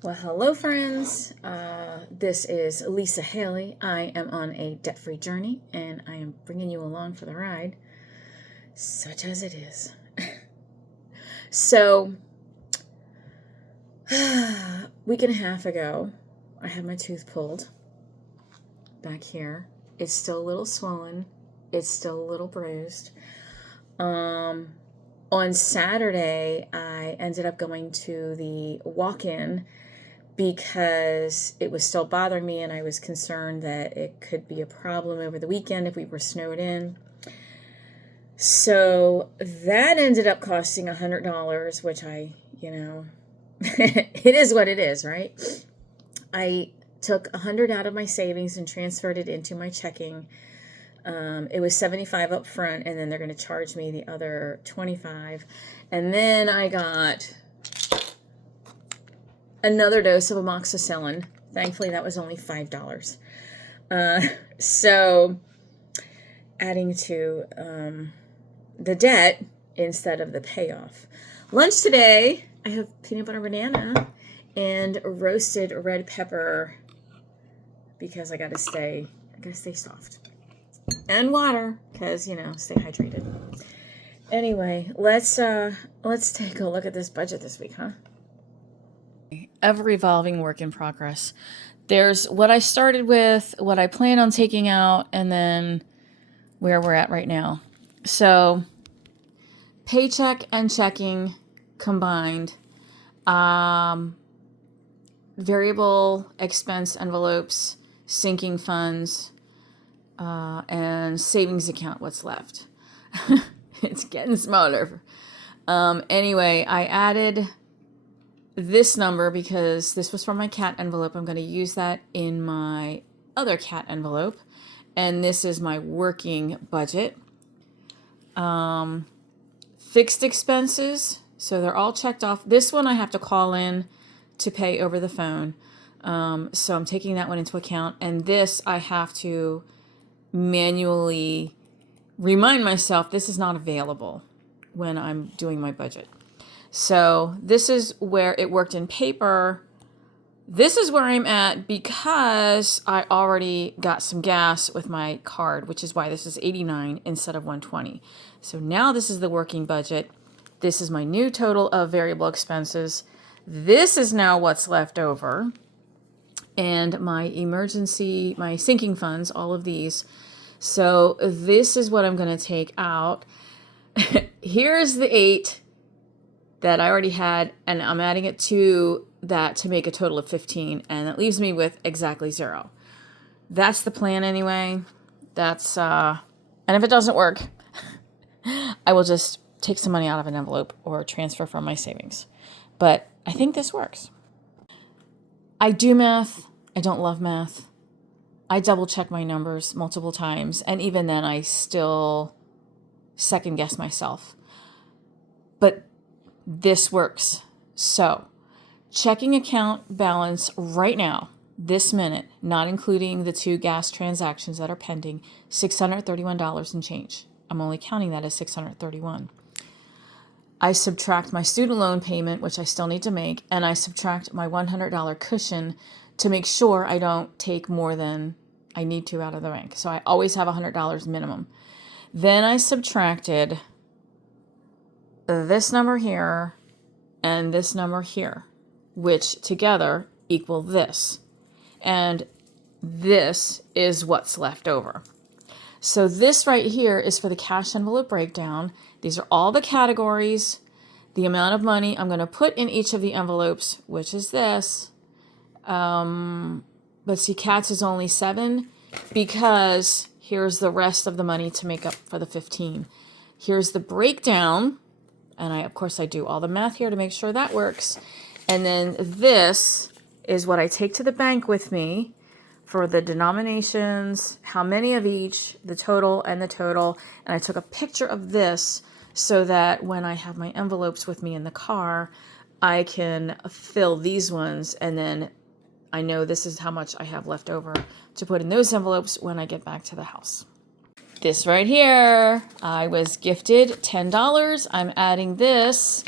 Well, hello, friends. This is Lisa Haley. I am on a debt-free journey, and I am bringing you along for the ride, such as it is. So, a week and a half ago, I had my tooth pulled back here. It's still a little swollen. It's still a little bruised. On Saturday, I ended up going to the walk-in because it was still bothering me and I was concerned that it could be a problem over the weekend if we were snowed in. So that ended up costing $100, which it is what it is, right? I took $100 out of my savings and transferred it into my checking. It was $75 up front, and then they're going to charge me the other $25. And then I got another dose of amoxicillin. Thankfully, that was only $5. So adding to the debt instead of the payoff. Lunch today, I have peanut butter banana and roasted red pepper because I gotta stay soft. And water, because stay hydrated. Anyway, let's take a look at this budget this week, huh? Ever-evolving work in progress. There's what I started with, what I plan on taking out, and then where we're at right now. So, paycheck and checking combined, variable expense envelopes, sinking funds, and savings account, what's left. It's getting smaller. Anyway, I added this number because this was from my cat envelope. I'm going to use that in my other cat envelope. And this is my working budget. Fixed expenses. So they're all checked off. This one I have to call in to pay over the phone. So I'm taking that one into account. And this I have to manually remind myself this is not available when I'm doing my budget. So this is where it worked in paper. This is where I'm at because I already got some gas with my card, which is why this is $89 instead of $120. So now this is the working budget. This is my new total of variable expenses. This is now what's left over. And my emergency, my sinking funds, all of these. So this is what I'm going to take out. Here's the 8 that I already had, and I'm adding it to that to make a total of 15, and that leaves me with exactly 0. That's the plan anyway. That's and if it doesn't work, I will just take some money out of an envelope or transfer from my savings. But I think this works. I do math. I don't love math. I double check my numbers multiple times, and even then I still second guess myself. But this works. So, checking account balance right now, this minute, not including the 2 gas transactions that are pending, $631 and change. I'm only counting that as $631. I subtract my student loan payment, which I still need to make, and I subtract my $100 cushion to make sure I don't take more than I need to out of the bank. So I always have $100 minimum. Then I subtracted this number here and this number here, which together equal this. And this is what's left over. So this right here is for the cash envelope breakdown. These are all the categories, the amount of money I'm going to put in each of the envelopes, which is this. But see, cats is only 7 because here's the rest of the money to make up for the 15. Here's the breakdown. And of course I do all the math here to make sure that works. And then this is what I take to the bank with me for the denominations, how many of each, the total and the total. And I took a picture of this so that when I have my envelopes with me in the car, I can fill these ones, and then I know this is how much I have left over to put in those envelopes when I get back to the house. This right here, I was gifted $10. I'm adding this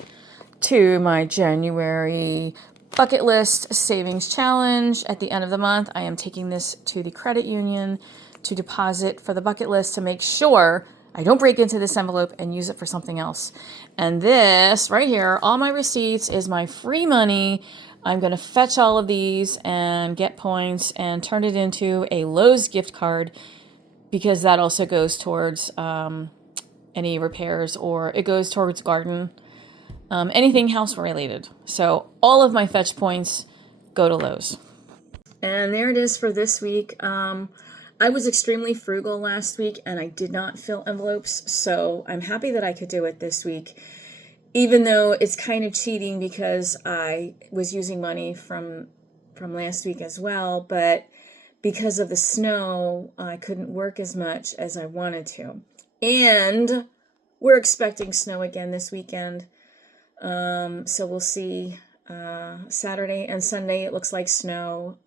to my January bucket list savings challenge. At the end of the month, I am taking this to the credit union to deposit for the bucket list to make sure I don't break into this envelope and use it for something else. And this right here, all my receipts, is my free money. I'm going to fetch all of these and get points and turn it into a Lowe's gift card, because that also goes towards any repairs, or it goes towards garden, anything house related. So all of my fetch points go to Lowe's. And there it is for this week. I was extremely frugal last week and I did not fill envelopes, so I'm happy that I could do it this week, even though it's kind of cheating because I was using money from last week as well, but because of the snow, I couldn't work as much as I wanted to. And we're expecting snow again this weekend, so we'll see. Saturday and Sunday it looks like snow.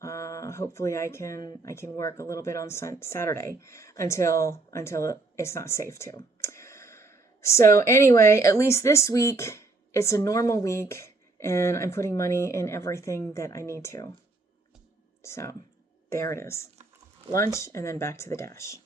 Hopefully I can work a little bit on Saturday until it's not safe to. So anyway, at least this week it's a normal week and I'm putting money in everything that I need to. So there it is. Lunch and then back to the dash.